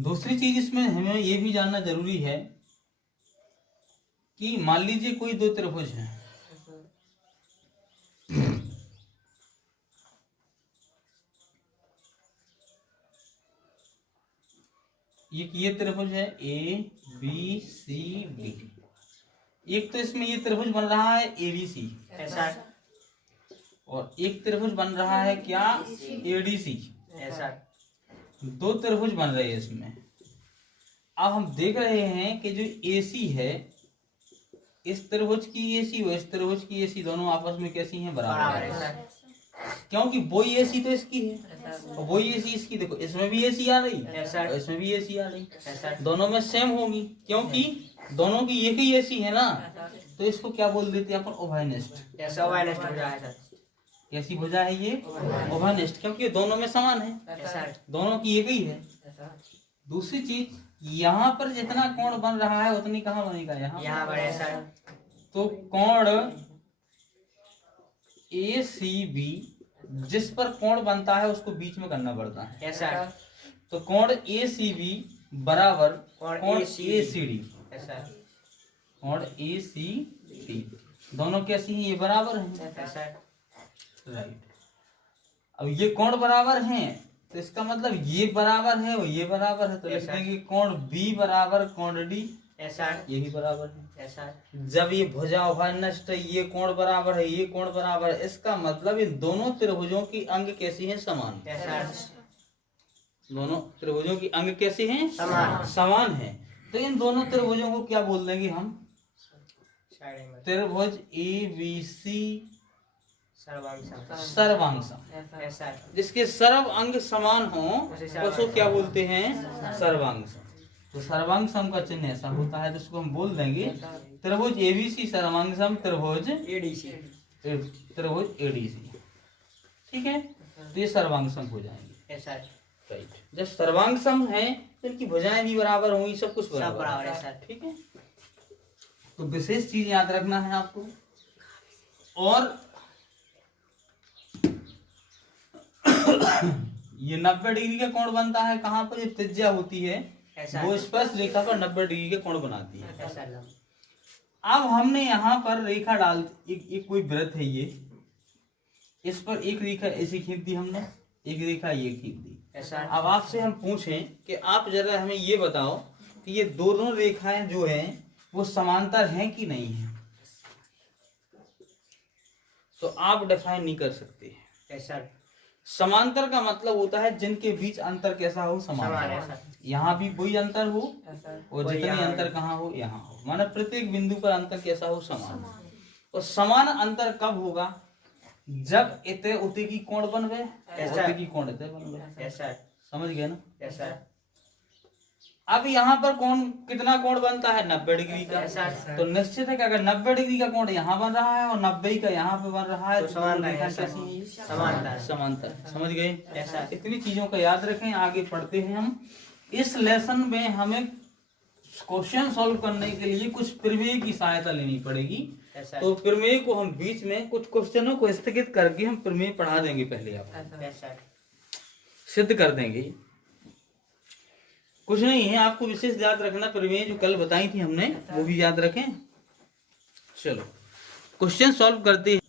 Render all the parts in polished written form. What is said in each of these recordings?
दूसरी चीज इसमें हमें ये भी जानना जरूरी है कि मान लीजिए कोई दो त्रिभुज है, ये त्रिभुज है ए बी सी डी। एक तो इसमें ये त्रिभुज बन रहा है एबीसी, ऐसा, और एक त्रिभुज बन रहा है क्या, एडीसी। ऐसा, दो त्रिभुज बन रहे हैं इसमें। अब हम देख रहे हैं कि जो एसी है, इस त्रिभुज की एसी और इस त्रिभुज की एसी दोनों आपस में कैसी हैं, बराबर है। क्योंकि वही एसी तो इसकी है और वही एसी इसकी। देखो इसमें भी एसी आ रही और इसमें भी एसी आ रही, दोनों में सेम होगी क्योंकि दोनों की एक ही एसी है ना। तो इसको क्या बोल देते हैं अपन, उभयनिष्ठ। ऐसा उभयनिष्ठ भुजा है। कैसी भुजा है ये, उभयनिष्ठ, क्योंकि दोनों में समान है, दोनों की एक ही है। दूसरी चीज, यहाँ पर जितना कोण बन रहा है उतनी कहाँ बनेगा, यहाँ पर। ऐसा, तो कोण ए सी बी, जिस पर कोण बनता है उसको बीच में करना पड़ता है। ऐसा, तो कोण ए सी बी बराबर कोण ए सी डी। ऐसा, कोण ए सी डी दोनों कैसी हैं, ये बराबर हैं। ऐसा, राइट। अब ये कोण बराबर हैं तो इसका मतलब ये बराबर है और ये बराबर है, तो लिख देंगे कोण बी बराबर कोण डी। ऐसा, ये भी बराबर है। ऐसा, जब ये भुजा उभयनिष्ठ, ये कोण बराबर है, ये कोण बराबर है, इसका मतलब इन दोनों त्रिभुजों की अंग कैसी हैं, समान। ऐसा, दोनों त्रिभुजों की अंग कैसी हैं, समान। समान है। तो इन दोनों त्रिभुजों को क्या बोल देंगे हम, त्रिभुज ए बी सी सर्वांगसम। ऐसा, जिसके सर्व अंग समान हो उसको क्या बोलते हैं, सर्वांगसम। तो सर्वांगसम का चिन्ह ऐसा होता है, जिसको हम बोल देंगे त्रिभुज एबीसी सर्वांगसम त्रिभुज एडीसी, त्रिभुज एडीसी। ठीक है, तो ये सर्वांगसम हो जाएंगे। ऐसा, राइट। जब सर्वांगसम है तो इनकी भुजाएं भी बराबर होंगी, सब कुछ बराबर है है। सर। ठीक है, तो विशेष चीज याद रखना है आपको। और ये 90 डिग्री का कोण बनता है कहाँ पर, ये त्रिज्या होती है वो स्पर्श रेखा पर 90 डिग्री के कोण बनाती है। अब हमने यहाँ पर रेखा डाल, एक कोई वृत्त है ये, इस पर एक रेखा ऐसी खींच दी हमने, एक रेखा ये खींच दी। अब आपसे हम पूछें कि आप जरा हमें ये बताओ कि ये दोनों रेखाएं जो हैं वो समांतर हैं कि नहीं है। तो आप डिफाइन नहीं कर सकते। ऐसा, समांतर का मतलब होता है जिनके बीच अंतर कैसा हो, समान। यहाँ भी वही अंतर हो और जितने अंतर कहाँ हो, यहाँ हो, माना प्रत्येक बिंदु पर अंतर कैसा हो, समान। और समान अंतर कब होगा, जब इतने उते की कोण बनवे, उते की कोण इतने बनवे। समझ गए ना। ऐसा, अब यहाँ पर कोण कितना कोण बनता है, 90 डिग्री का। तो निश्चित है कि अगर 90 डिग्री का कोण यहाँ बन रहा है और 90 का यहाँ पे बन रहा है, तो समांतर। समझ गए। ऐसा, इतनी चीजों का याद रखें, आगे पढ़ते हैं हम। इस लेसन में हमें क्वेश्चन सॉल्व करने के लिए कुछ प्रमेय की सहायता लेनी पड़ेगी। तो प्रमेय को हम बीच में कुछ क्वेश्चनों को स्थगित करके हम प्रमेय पढ़ा देंगे, पहले आप सिद्ध कर देंगे। कुछ नहीं है, आपको विशेष याद रखना, प्रमेय जो कल बताई थी हमने वो भी याद रखें। चलो क्वेश्चन सॉल्व करते हैं।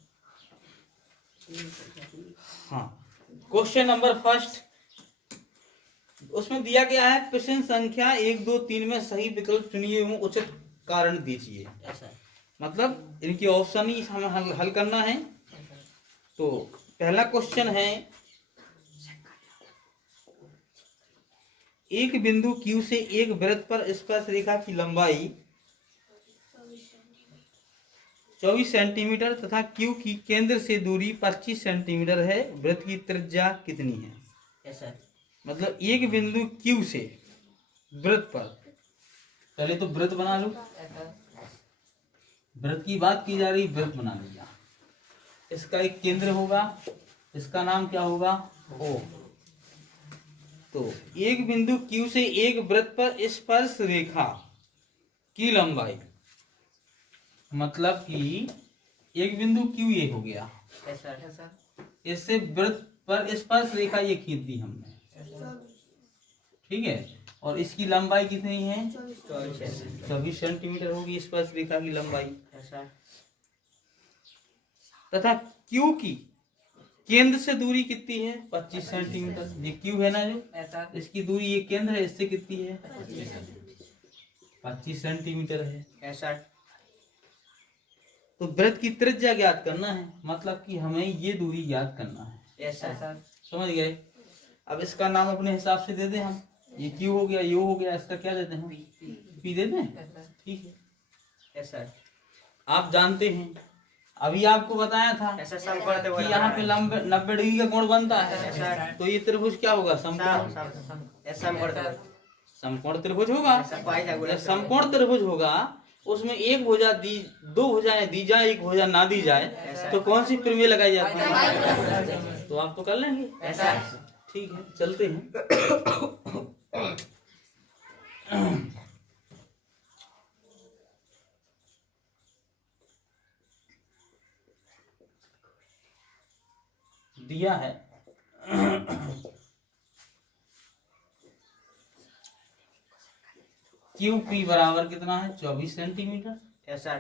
हाँ, क्वेश्चन नंबर फर्स्ट, उसमें दिया गया है प्रश्न संख्या 1, 2, 3 में सही विकल्प चुनिए एवं उचित कारण दीजिए। मतलब इनकी ऑप्शन ही हमें हल करना है। तो पहला क्वेश्चन है, एक बिंदु Q से एक वृत्त पर स्पर्श रेखा की लंबाई 24 सेंटीमीटर तथा Q की केंद्र से दूरी 25 सेंटीमीटर है, वृत्त की त्रिज्या कितनी है। मतलब एक बिंदु Q से वृत्त पर, पहले तो वृत्त बना लो, वृत्त की बात की जा रही, वृत्त बना लिया। इसका एक केंद्र होगा, इसका नाम क्या होगा, O। तो एक बिंदु Q से एक वृत्त पर स्पर्श रेखा की लंबाई, मतलब कि एक बिंदु Q ये हो गया, इससे वृत्त पर स्पर्श रेखा ये खींच दी हमने। ठीक है। और इसकी लंबाई कितनी है? 24 24 सेंटीमीटर होगी स्पर्श रेखा की लंबाई। ऐसा तथा क्यू की केंद्र से दूरी कितनी है? 25 सेंटीमीटर। ये क्यू है ना जो, ऐसा इसकी दूरी ये केंद्र है, इससे कितनी है? 25 सेंटीमीटर है। ऐसा तो वृत्त की त्रिज्या ज्ञात करना है, मतलब कि हमें ये दूरी ज्ञात करना है। ऐसा समझ गए? अब इसका नाम अपने हिसाब से दे दें हम। ये क्यू हो गया, यू हो गया, इसका क्या देते हैं? पी दे दें। ठीक है। ऐसा आप जानते हैं, अभी आपको बताया था ऐसा समकोण कि यहाँ पे 90 डिग्री का कोण बनता है, तो ये त्रिभुज क्या होगा? समकोण। समकोण त्रिभुज होगा। जब समकोण त्रिभुज होगा उसमें एक भुजा दी, दो भुजाएं दी जाए, एक भुजा ना दी जाए, तो कौन सी प्रमेय लगाई जाती है? तो आप तो कर लेंगे। ऐसा ठीक है, चलते हैं। दिया है क्यू पी बराबर कितना है? 24 सेंटीमीटर। ऐसा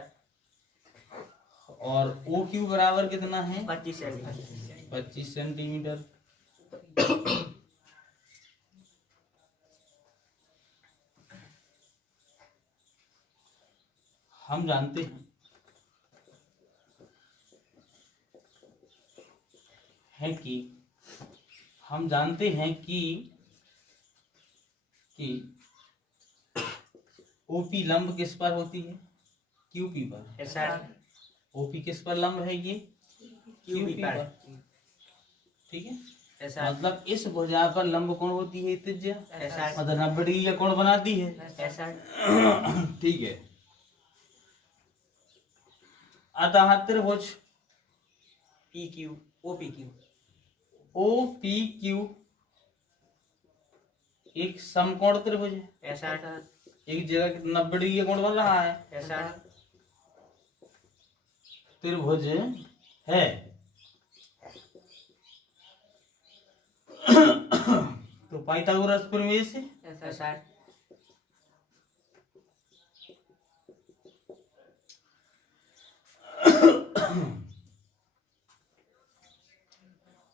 और ओ क्यू बराबर कितना है? 25 सेंटीमीटर 25 सेंटीमीटर। हम जानते हैं कि ओपी लंब किस पर होती है? क्यूपी पर। ऐसा ओपी किस पर लंब है? ये क्यूपी पर। ठीक है। ऐसा मतलब इस भुजा पर लंब कोण होती है त्रिज्या, ऐसा मतलब 90 डिग्री का कोण बनाती है। ऐसा ठीक है। अतः त्रिभुज P Q O P Q O P Q एक समकोण त्रिभुज है। ऐसा एक जगह 90 डिग्री का कोण बन रहा है, ऐसा त्रिभुज है। तो पाइथागोरस प्रमेय से ऐसा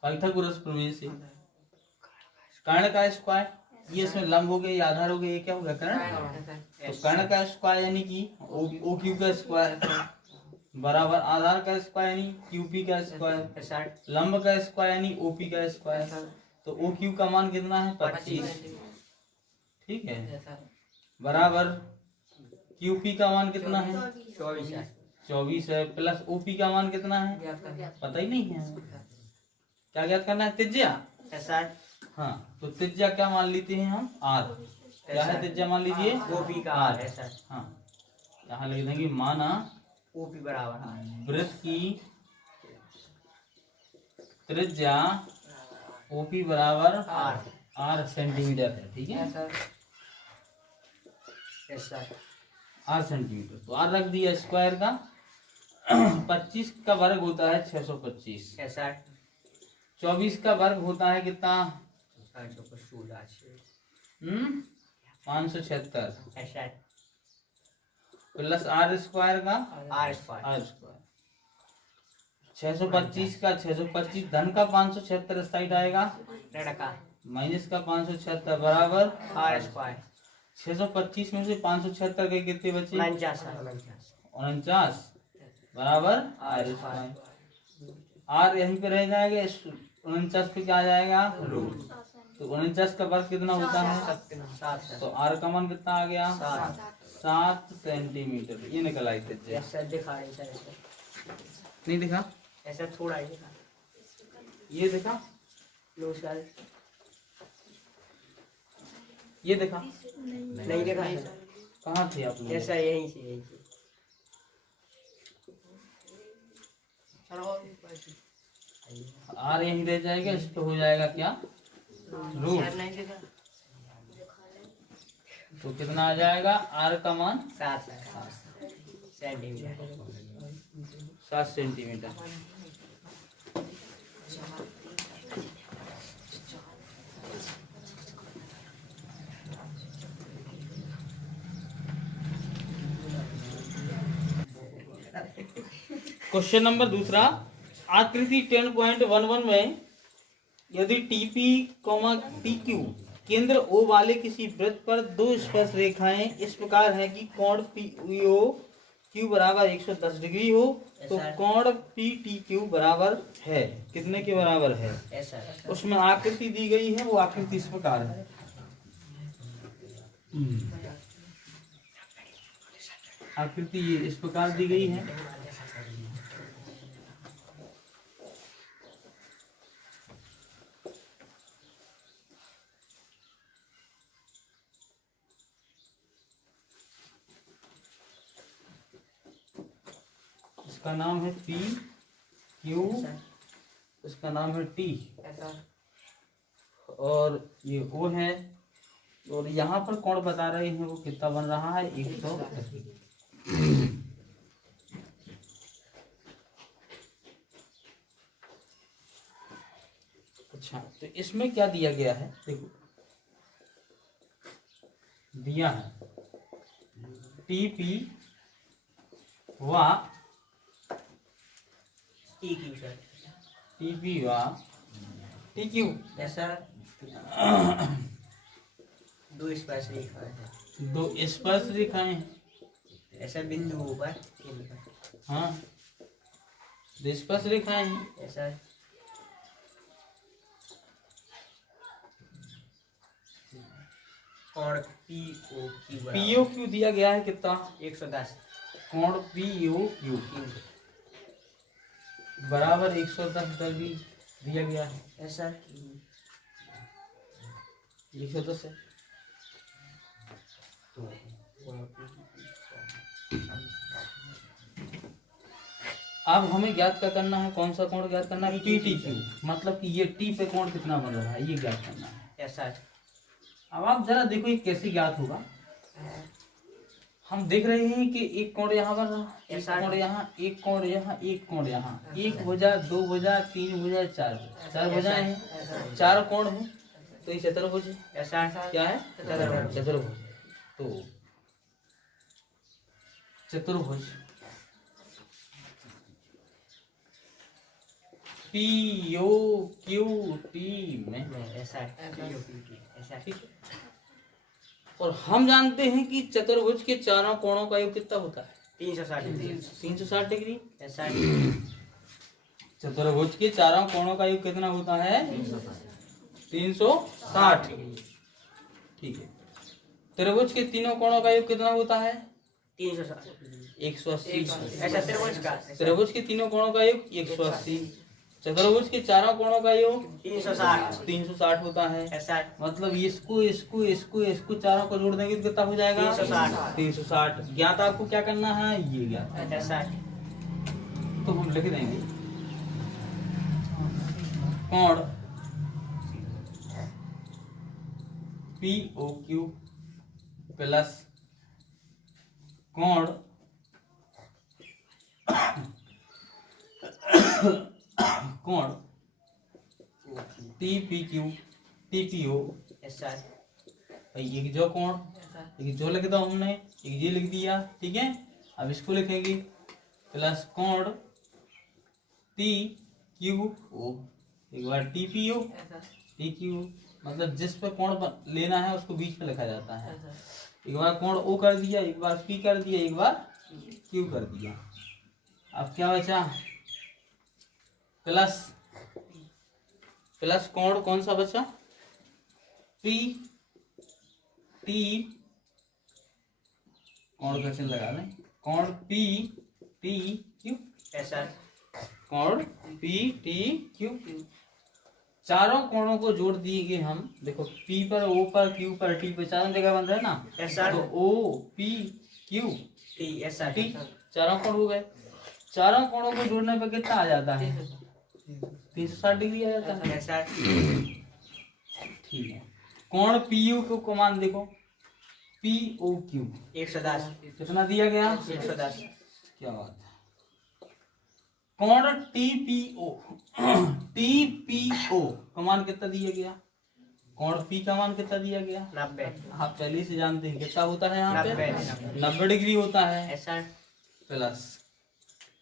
पाइथागोरस प्रमेय से कर्ण का स्क्वायर, ये इसमें लंब हो गया, ये आधार हो गया, ये क्या हो गया? कर्ण। तो कर्ण का स्क्वायर यानी कि ओ क्यू का स्क्वायर बराबर आधार का स्क्वायर यानी क्यूपी का स्क्वायर, ऐसा लंब का स्क्वायर यानी ओपी का स्क्वायर। तो ओ क्यू का मान कितना है? 25। ठीक है। बराबर क्यूपी का मान कितना है? 24 है। प्लस ओपी का मान कितना है? पता ही नहीं है। क्या ज्ञात करना है? त्रिज्या। ऐसा हाँ, तो त्रिज्या क्या मान लेते हैं हम? आर। क्या है त्रिज्या? मान लीजिए ओपी का आर। ऐसा हाँ, यहाँ लिख देंगे माना ओपी बराबर वृत्त की त्रिज्या ओपी बराबर आर आर सेंटीमीटर है। ठीक है। ऐसा आर सेंटीमीटर। तो आर रख दिया स्क्वायर का। 25 का वर्ग होता है 625। ऐसा 24 का वर्ग होता है कितना? 576। ऐसा प्लस आर स्क्वायर का आर स्क्वायर आर स्क्वायर। 625 का 625 धन का 576 इस साइड आएगा, लड़का माइनस का 576 बराबर आर स्क्वायर 625 में से 576 के कितने बचे? 49 बराबर आर स्क्वायर। आर यहीं पे रह जाएगा, 49 पे क्या आ जाएगा? रूट। तो 49 का वर्ग कितना होता है? तो आर का मान कितना आ गया? 7 सेंटीमीटर। ये निकल आई त्रिज्या। ऐसा दिखा रही सर, नहीं दिखा? ऐसा थोड़ा ही दिखा। ये दिखा? लो सर, ये दिखा? नहीं दिखा सर। कहाँ थे आप लोग? ऐसा यहीं से आर यहीं रह जाएगा, इस पे हो जाएगा क्या? रूट। तो कितना आ जाएगा? आर का मान 7 सेंटीमीटर। 7 सेंटीमीटर। क्वेश्चन नंबर दूसरा, आकृति 10.11 में यदि टीपी टीक्यू केंद्र ओ वाले किसी वृत्त पर दो स्पर्श रेखाएं इस प्रकार है कि कोण पीओ क्यू बराबर 110 डिग्री हो, तो कोण पी टी क्यू बराबर है कितने के बराबर है? उसमें आकृति दी गई है, वो आकृति इस प्रकार है। आकृति ये इस प्रकार दी गई है। इसका नाम है पी क्यू, इसका नाम है टी, और ये ओ है, और यहाँ पर कोण बता रहे हैं वो कितना बन रहा है 110। अच्छा, तो इसमें क्या दिया गया है देखो, दिया है टीपी व टीपी व टीक्यू, दो स्पर्श रेखा है, दो स्पर्श रेखाएं, ऐसा बिंदु ऊपर, हाँ दो स्पर्श रेखाएं हैं। ऐसा कोण पीओ क्यू दिया गया है कितना? 110, कोण पीओ क्यू बराबर 110 डिग्री दिया गया है। ऐसा 110 है। अब हमें ज्ञात क्या करना है, कौन सा कोण ज्ञात करना है? पी टी क्यू, मतलब कि ये टी पे कोण कितना बन रहा है ये ज्ञात करना है। ऐसा अब आप जरा देखो ये कैसे ज्ञात होगा। हम देख रहे हैं कि एक कोण यहाँ बन रहा है, एक कोण यहाँ, एक कोण यहाँ, एक कोण यहाँ, एक भुजा, दो भुजा, तीन भुजा, चार भुजाएं हैं, चार कोण हैं, तो ये चतुर्भुज है। ऐसा क्या है? चतुर्भुज। तो चतुर्भुज पी ओ क्यू टी में ऐसा ठीक है। और हम जानते हैं कि चतुर्भुज के चारों कोणों का योग कितना होता है? 360 डिग्री। ऐसा चतुर्भुज के चारों कोणों का योग कितना होता है? 360। ठीक है। त्रिभुज के तीनों कोणों का योग कितना होता है? 180। ऐसा त्रिभुज के तीनों कोणों का योग 180। चतुर्भुज के चारों कोणों का योग 360 होता है। ऐसा मतलब इसको इसको इसको इसको चारों को जोड़ देंगे तो कितना हो जाएगा? 360। ज्ञात आपको क्या करना है? ये ज्ञात। ऐसा तो हम लिख देंगे कोण पी ओ क्यू प्लस कोण कोण T P Q T P O. ऐसा एक जो कोण, एक जो लिख दो हमने, एक ये लिख दिया, ठीक है। अब इसको लिखेंगे प्लस कोण टी क्यू ओ, एक बार T P O T Q, मतलब जिस पे कोण लेना है उसको बीच में लिखा जाता है। एक बार कोण ओ कर दिया, एक बार पी कर दिया, एक बार क्यू कर दिया। अब क्या बचा? प्लस प्लस कोण कौन सा बचा? पी टी, कोण का चिन्ह लगा दें, कोण पी टी क्यू। ऐसा कोण पी टी क्यू। चारों कोणों को जोड़ दिए हम, देखो पी पर, ओ पर, क्यू पर, टी पर, चारों जगह बन रहे हैं ना। ऐसा तो ओ पी क्यू टी ऐसा टी, चारों कोण हो गए। चारों कोणों को जोड़ने पर कितना आ जाता है? 360 डिग्री आ जाता है। ऐसा ठीक है। कोण पी यू क्यू को मान देखो, पी ओ क्यू 110 कितना दिया गया? 110। क्या बात है। कोण टी पी ओ का मान कितना दिया गया? कोण पी का मान कितना दिया गया? 90। आप पहले से जानते हैं कितना होता है यहाँ पे? 90 90 डिग्री होता है। ऐसा प्लस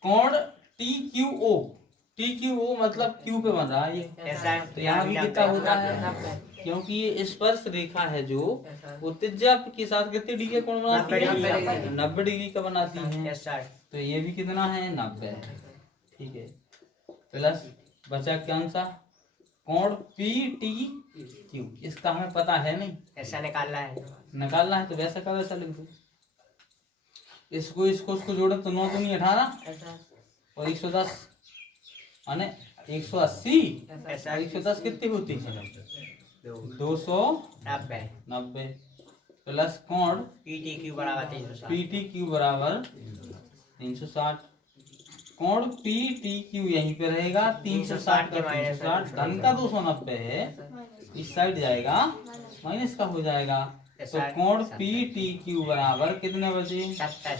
कोण TQO मतलब क्यू पे बन रहा है ये। तो यहाँ भी कितना होता है, क्योंकि ये स्पर्श रेखा है जो वो त्रिज्या के साथ कितने डिग्री का कोण बनाती है, 90 डिग्री का बनाती है। तो ये भी कितना है, 90 है। ठीक है, प्लस बचा कौन सा, कोण PTQ। इसका हमें पता है नहीं, ऐसा निकालना है तो वैसा का वैसा लिख दो। इसको जोड़े तो 9 दूनी 18 और 110 माने 180 और 110 कितनी होती है, 290 प्लस कोण PTQ बराबर PTQ बराबर 360। कोण PTQ यहीं पे रहेगा, 360 का 360 धन का 290 है, इस साइड जाएगा माइनस का हो जाएगा। तो कोण PTQ बराबर कितने बचे, 70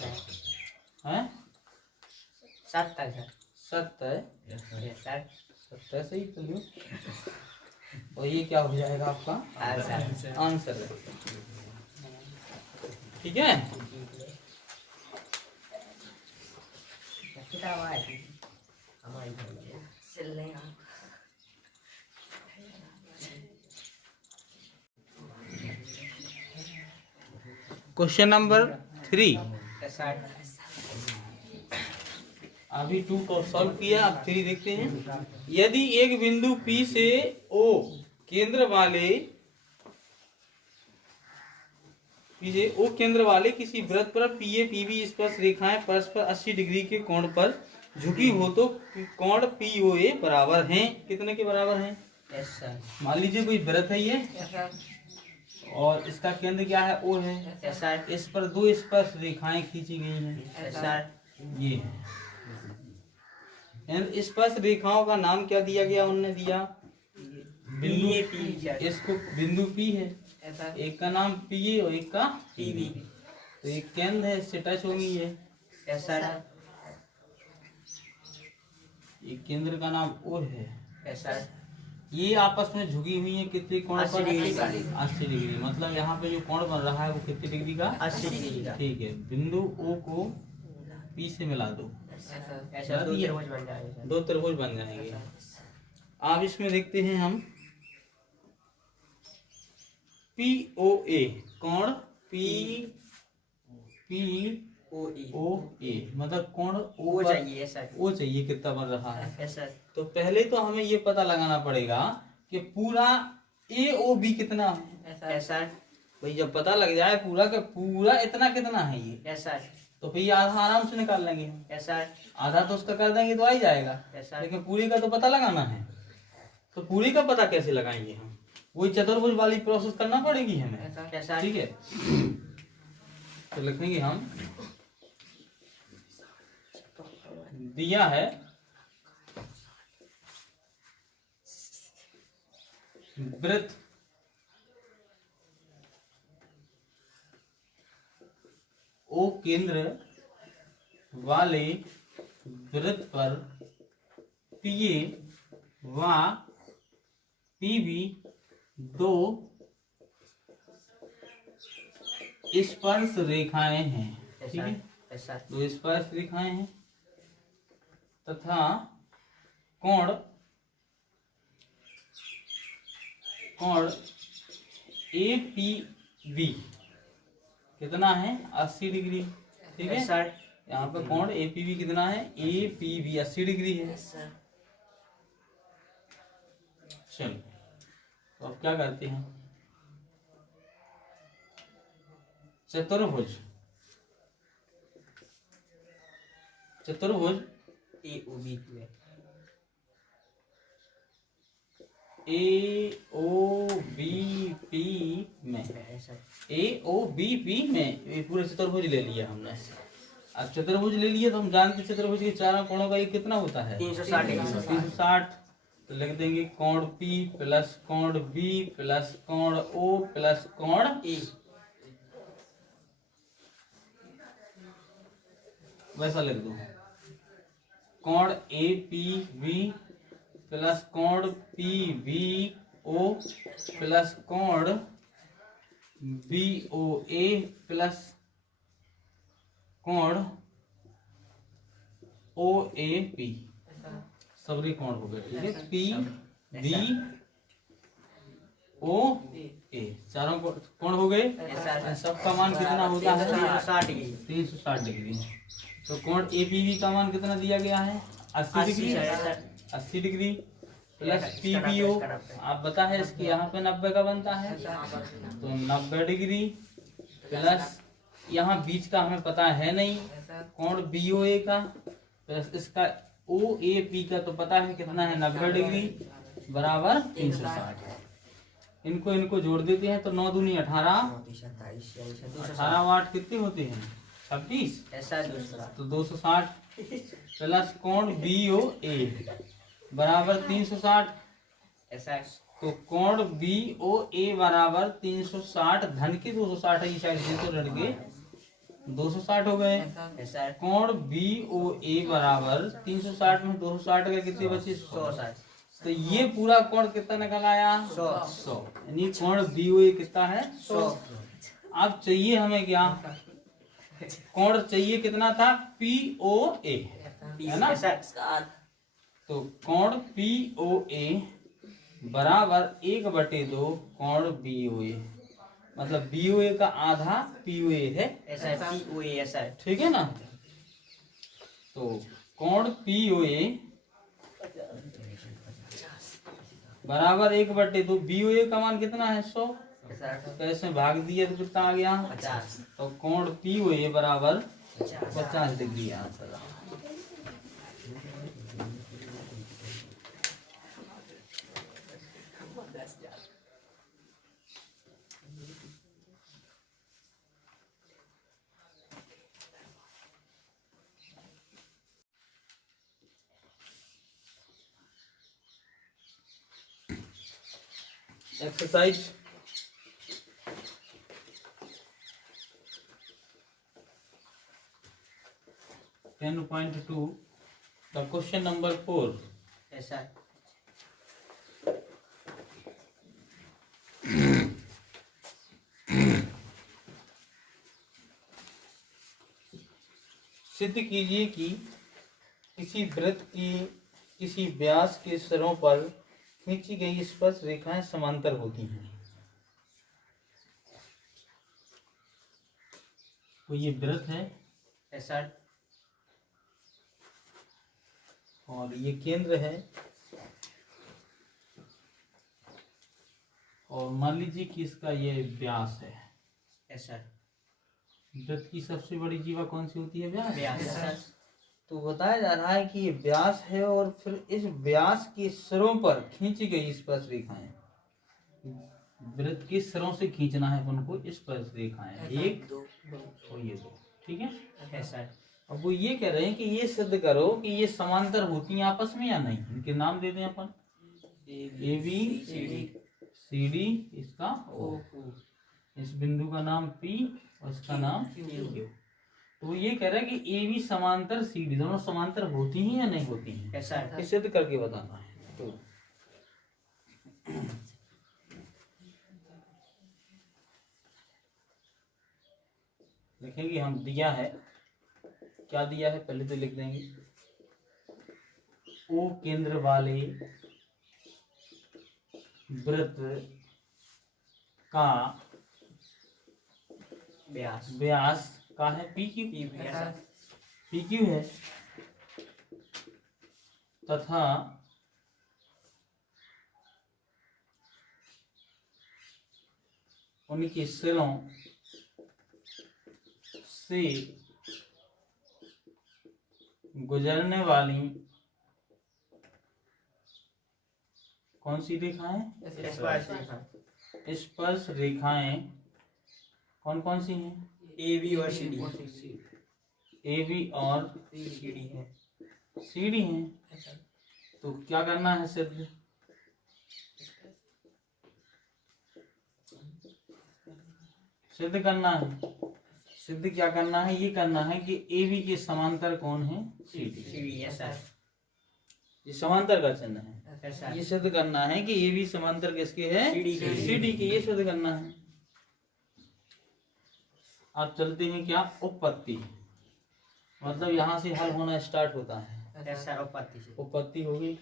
सही तो लो। और ये क्या हो जाएगा आपका आंसर है। ठीक है, क्वेश्चन नंबर 3 अभी 2 को सॉल्व किया, अब 3 देखते हैं। यदि एक बिंदु P से O केंद्र वाले किसी वृत्त पर PA PB स्पर्श रेखाएं परस्पर 80 डिग्री के कोण पर झुकी हो तो कोण POA बराबर हैं, कितने के बराबर हैं। मान लीजिए कोई वृत्त है ये, और इसका केंद्र क्या है, O है। इस पर 2 स्पर्श रेखाएं खींची गई हैं, ये है। स्पर्श रेखाओं का नाम क्या दिया गया, उन्होंने दिया बिंदु, इसको बिंदु P है, एक का नाम PA और एक का PB। तो एक केंद्र है, इससे टच होगी ये, एक केंद्र का नाम O है। ये आपस में झुकी हुई है कितने कोण पर, 80 डिग्री। मतलब यहाँ पे जो कोण बन रहा है वो कितनी डिग्री का, 80 डिग्री का। ठीक है, बिंदु O को P से मिला दो, दो त्रिभुज बन जाएंगे। अब इसमें देखते हैं हम POA, कोण POA मतलब कोण O चाहिए कितना बन रहा है। तो पहले तो हमें ये पता लगाना पड़ेगा कि पूरा AOB कितना है। भाई जब पता लग जाए पूरा का पूरा इतना कितना है ये, तो फिर आधा आराम से निकाल लेंगे हम। आधा तो उसका कर देंगे तो आ ही जाएगा, लेकिन पूरी का तो पता लगाना है। तो पूरी का पता कैसे लगाएंगे हम, वही चतुर्भुज वाली प्रोसेस करना पड़ेगी हमें। ठीक है, तो लिखेंगे हम, दिया है वृत्त O केंद्र वाले वृत्त पर PA व PB 2 स्पर्श रेखाएं हैं। ठीक है, 2 स्पर्श रेखाएं हैं तथा कोण APB कितना है, 80 डिग्री। ठीक है, यहाँ पे कोण APB कितना है, APB 80 डिग्री है। चलो तो अब क्या करते हैं, चतुर्भुज AOBP में ये पूरे चतुर्भुज ले लिया हमने। अब चतुर्भुज ले लिया तो हम जानते चतुर्भुज के चारों कोणों का ये कितना होता है, 360। तो लिख देंगे कोण P प्लस कोण B प्लस कोण O प्लस कोण E, वैसा लिख दो। कोण APB प्लस कोण PBO प्लस कोण BOA प्लस कोण ओ ए पी सबरे कोण हो गए, ठीक है। पी बी ओ ए चारों कोण हो गए। सबका मान कितना होता है 360 डिग्री। तो कोण ए पी बी का मान कितना दिया गया है 80 degree. 80 degree plus P B O आप बता है इसकी यहाँ पे 90 का बनता है, तो 90 डिग्री प्लस यहाँ बीच का हमें पता है नहीं कोण बी ओ ए का, प्लस इसका ओ ए पी का तो पता है कितना है 90 डिग्री बराबर 360। इनको जोड़ देते हैं तो 9 दूनी 18 वाट कितने होते हैं 26। तो 260 प्लस कोण बी ओ ए बराबर 360। तो कोण बी ओ ए बराबर 360 धन के 260 है, साइड से तो लड़के 260 हो गए। कोण बी ओ ए बराबर 360 में 260 का कितने बचे 100। तो ये पूरा कोण कितना निकल आया 100। यानी कोण बी ओ ए कितना है 100। अब चाहिए हमें क्या, कोण चाहिए कितना था पी ओ ए है ना। तो कोण पी ओ ए बराबर 1/2 कोण बी ओ ए, मतलब बी ओ ए का आधा पी ओ ए है, ठीक है ना। तो कोण पी ओ ए बराबर 1/2 बी ओ ए का मान कितना है 100, तो ऐसे भाग दिया तो कितना आ गया 50। तो कोण पी ओ ए बराबर 50 degree answer. Exercise 10.2 the question number 4। ऐसा सिद्ध कीजिए कि किसी वृत्त की किसी व्यास के सिरों पर खींची गई स्पर्श रेखाएं समांतर होती हैं। तो ये वृत्त है ऐसा और ये केंद्र है, और मान लीजिए कि इसका ये व्यास है। ऐसा वृत्त की सबसे बड़ी जीवा कौन सी होती है व्यास। तो बताया जा रहा है कि ये व्यास है और फिर इस व्यास के सिरों पर खींची गई स्पर्श रेखाएं, वृत्त के सिरों से खींचना है उनको स्पर्श रेखाएं, 1 और ये 2, ठीक है। ऐसा अब वो ये कह रहे हैं कि ये सिद्ध करो कि ये समांतर होती हैं आपस में या नहीं। इनके नाम दे दें अपन, ए बी सी डी, इसका ओ, इस बिंदु का नाम पी और इसका नाम क्यू। तो ये कह रहा है कि ए बी समांतर सी डी दोनों समांतर होती हैं या नहीं होती हैं, ऐसा ये सिद्ध करके बताना है। तो लिखेंगे हम, दिया है क्या दिया है पहले तो लिख देंगे, ओ केंद्र वाले वृत्त का व्यास का है पी क्यू है, तथा उनके सिरों से गुजरने वाली कौन सी रेखाएं, स्पर्श रेखाएं कौन कौन सी हैं, ए बी और सी डी, ए बी और सी डी हैं। तो क्या करना है सिद्ध, सिद्ध करना है। सिद्ध क्या करना है, ये करना है कि ए बी के समांतर कौन है सी डी। ये समांतर का चिन्ह है, ये सिद्ध करना है कि ए बी समांतर किसके है सी डी के, ये सिद्ध करना है। आप चलते हैं क्या उत्पत्ति, मतलब यहाँ से हल होना स्टार्ट होता है। यस सर उपपत्ति से उपपत्ति हो गई।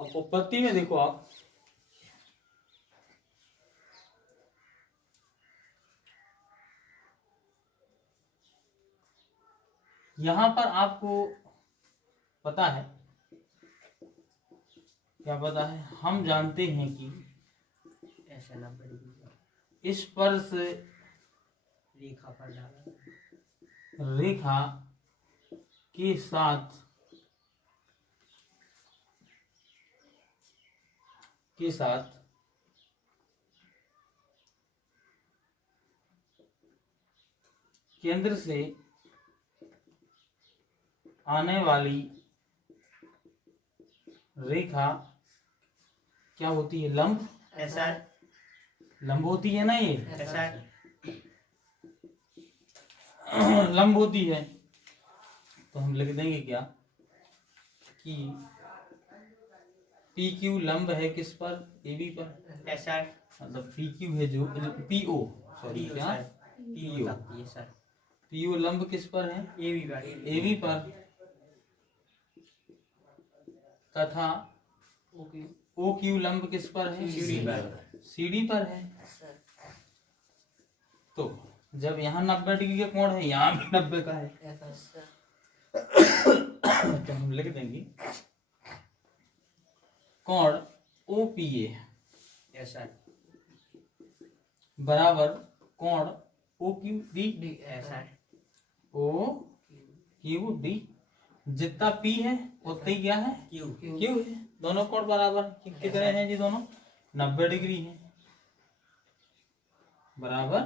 अब उपपत्ति में देखो आप, यहां पर आपको पता है, क्या पता है, हम जानते हैं कि ऐसा 90 डिग्री स्पर्श रेखा पर डाला रेखा के साथ केंद्र से आने वाली रेखा क्या होती है? लंब। ऐसा लंब होती है ना, ये ऐसा लंब होती है। तो हम लिख देंगे क्या कि पी क्यू लंब है किस पर? ए बी पर। ऐसा मतलब पी क्यू है जो पी ओ, सॉरी क्या, पीओ ये सर पी ओ लंब किस पर है? ए बी पर ए बी पर। तथा ओ क्यू लंब किस पर है? CD पर। सीडी पर है। तो जब यहाँ 90 डिग्री का कोण है, यहाँ भी 90 का है, तो हम लिख देंगे कोण ओ पी ए ऐसा बराबर कोण ओ क्यू डी। ऐसा ओ क्यू डी। जितना पी है उतना ही क्या है? क्यू क्यू है। दोनों कोण बराबर कितने हैं जी? दोनों 90 डिग्री है, बराबर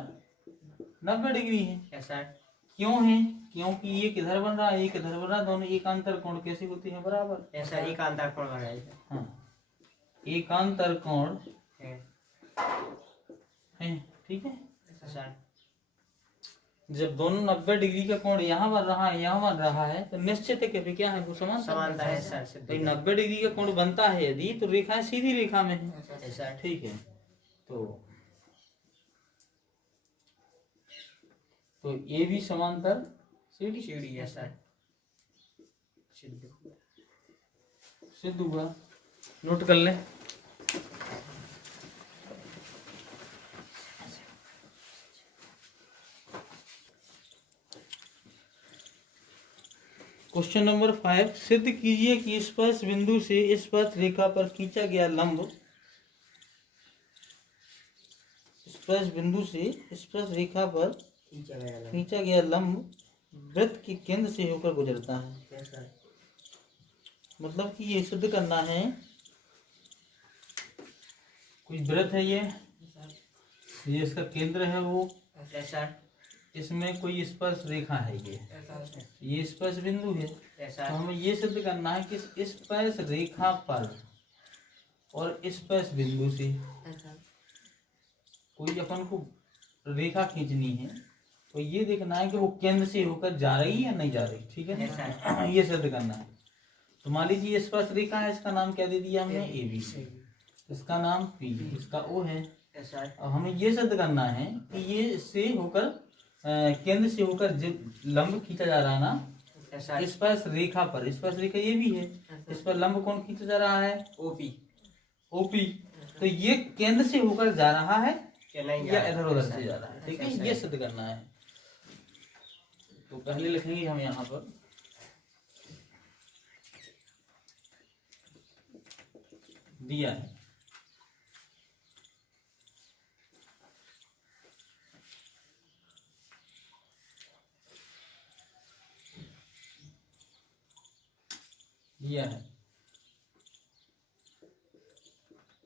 90 डिग्री है। ऐसा क्यों है? क्योंकि ये किधर बन रहा है, ये किधर बन रहा है, दोनों एकांतर कोण कैसे होते हैं? बराबर। ऐसा एकांतर कोण बना है हाँ, एकांतर कोण है है, ठीक है। ऐसा जब दोनों 90 डिग्री का कोण यहाँ बन रहा है, यहाँ बन रहा है, तो निश्चित है कि क्या है वो समानता है सर तो 90 डिग्री का कोण बनता है यदि, तो रेखाएं सीधी रेखा में है, ऐसा ठीक है। तो ये भी समांतर सीडी सीढ़ी ऐसा सिद्ध सिद्ध हुआ। नोट कर लें। क्वेश्चन नंबर 5, सिद्ध कीजिए कि स्पर्श बिंदु से स्पर्श रेखा पर खींचा गया लंब, स्पर्श बिंदु से स्पर्श रेखा पर खींचा गया लंब वृत्त के केंद्र से होकर गुजरता है। मतलब कि ये सिद्ध करना है, कोई वृत्त है ये इसका केंद्र है वो, ऐसा इसमें कोई स्पर्श रेखा है, ये स्पर्श बिंदु है। तो हमें ये सिद्ध करना है कि स्पर्श रेखा पर और स्पर्श बिंदु से कोई अपन को रेखा खींचनी है, तो ये देखना है कि वो केंद्र से होकर जा रही है या नहीं जा रही, ठीक है। ये सिद्ध करना है। तो मान लीजिए स्पर्श रेखा है, इसका नाम क्या दे दिया हमने? A B. इसका नाम पी, इसका ओ है। अब हमें ये सिद्ध करना है कि ये से होकर केंद्र से होकर लंब खींचा जा रहा है ना स्पर्श रेखा पर, स्पर्श रेखा ये भी है, इस पर लंब कौन खींचा जा रहा है? ओपी। ओपी। तो ये केंद्र से होकर जा रहा है या इधर उधर से जा रहा है, ठीक है। ये सिद्ध करना है। तो पहले लिखेंगे हम यहाँ पर दिया है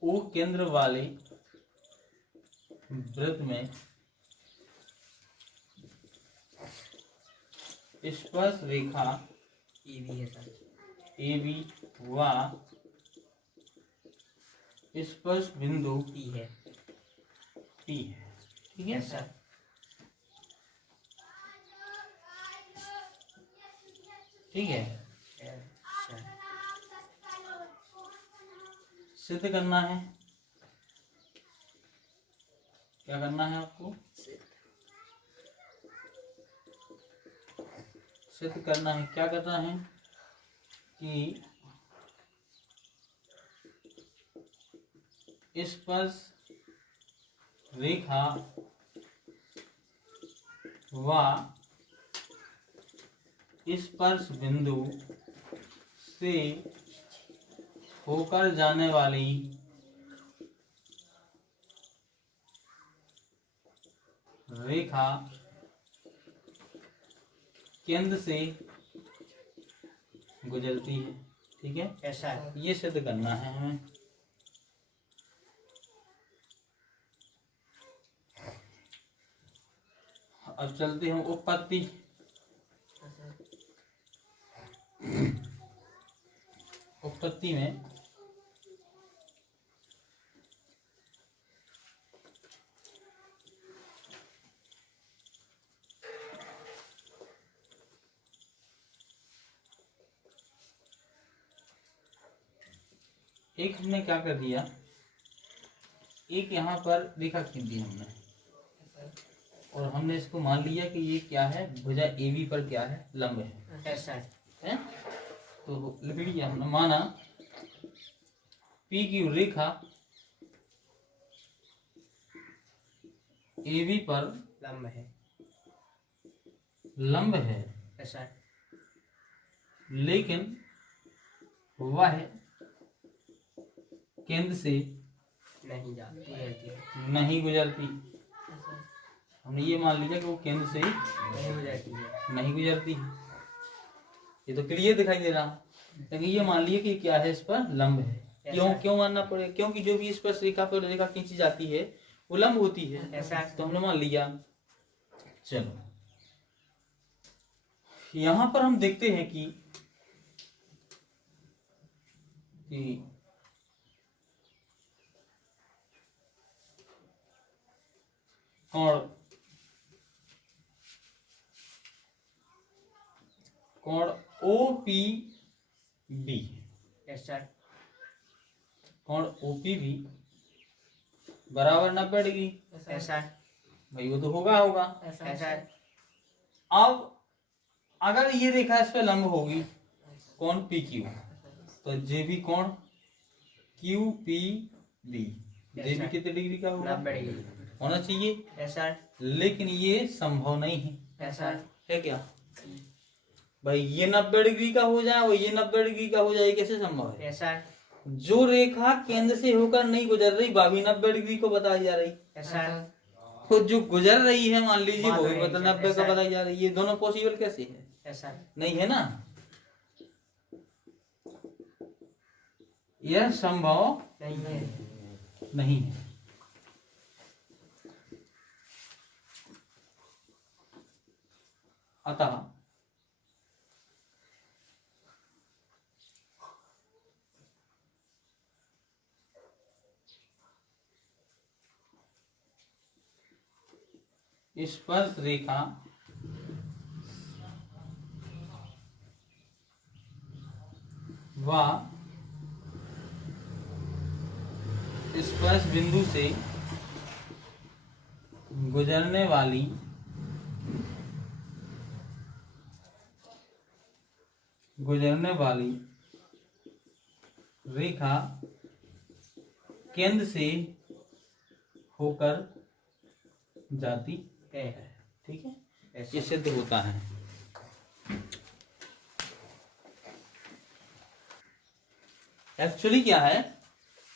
ओ केंद्र वाले वृत्त में स्पर्श रेखा ए बी व स्पर्श बिंदु पी है, ठीक है सर। ठीक है, सिद्ध करना है क्या करना है आपको? सिद्ध करना है। क्या करना है कि स्पर्श रेखा व स्पर्श बिंदु से होकर जाने वाली रेखा केंद्र से गुजरती है। ठीक है, ऐसा है। ये सिद्ध करना है हमें। अब चलते हैं उत्पत्ति। उत्पत्ति में एक हमने क्या कर दिया, एक यहाँ पर रेखा खींच दी हमने, और हमने इसको मान लिया कि ये क्या है, भुजा AB पर क्या है, लंब है। ऐसा है? तो लिख लिया हमने, माना PQ रेखा AB पर लंब है। लंब है, ऐसा है। लेकिन वह केंद्र से नहीं जाती है। नहीं गुजरती। हमने ये मान लिया कि वो केंद्र से नहीं गुजरती है। नहीं गुजरती। ये तो क्लियर दिखाई दे रहा है, लेकिन ये मान लिया कि क्या है, इस पर लंब है। क्यों क्यों मानना पड़ेगा? क्योंकि जो भी इस पर रेखा पर रेखा खींची जाती है वो लंब होती है। ऐसा तो हमने मान लिया। चलो यहां पर हम देखते हैं कि कोण OPB, ऐसा है। कोण OPB बराबर 90 डिग्री। ऐसा है। भाई वो तो होगा। ऐसा है। अब अगर ये रेखा इस पे लंब होगी, कोण PQ, तो जे भी कोण QPB, जे भी कितने डिग्री का होगा? 90 डिग्री होना चाहिए। ऐसा है। लेकिन ये संभव नहीं है। ऐसा है क्या भाई? ये 90 डिग्री का हो जाए और ये 90 डिग्री का हो जाए, कैसे संभव है? ऐसा है। जो रेखा केंद्र से होकर नहीं गुजर रही, वह भी 90 डिग्री को बताई जा रही। ऐसा है। तो जो गुजर रही है, मान लीजिए, वो भी मान 90 का बताई जा रही है। ये दोनों पॉसिबल कैसे है? ऐसा है। नहीं है ना, यह संभव नहीं है। अतः स्पर्श रेखा व स्पर्श बिंदु से गुजरने वाली रेखा केंद्र से होकर जाती है। ठीक है, ये सिद्ध होता है। एक्चुअली क्या है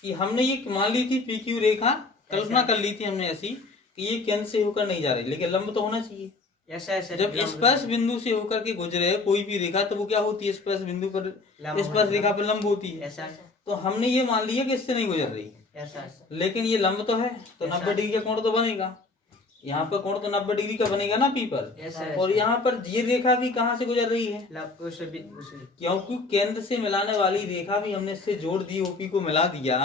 कि हमने ये मान ली थी PQ रेखा, कल्पना कर ली थी हमने ऐसी कि ये केंद्र से होकर नहीं जा रही, लेकिन लंब तो होना चाहिए। ऐसा जब स्पर्श बिंदु से होकर के गुजरे कोई भी रेखा, तो वो क्या होती है? स्पर्श बिंदु पर, स्पर्श रेखा पर लंब होती है। ऐसा। तो हमने ये मान लिया कि इससे नहीं गुजर रही। ऐसा। लेकिन ये लंब तो है, तो 90 डिग्री का कोण तो बनेगा। यहाँ पर कोण तो 90 डिग्री का बनेगा ना P पर। ऐसा। और यहाँ पर ये रेखा भी कहाँ से गुजर रही है? क्योंकि केंद्र से मिलाने वाली रेखा भी हमने इससे जोड़ दी, OP को मिला दिया,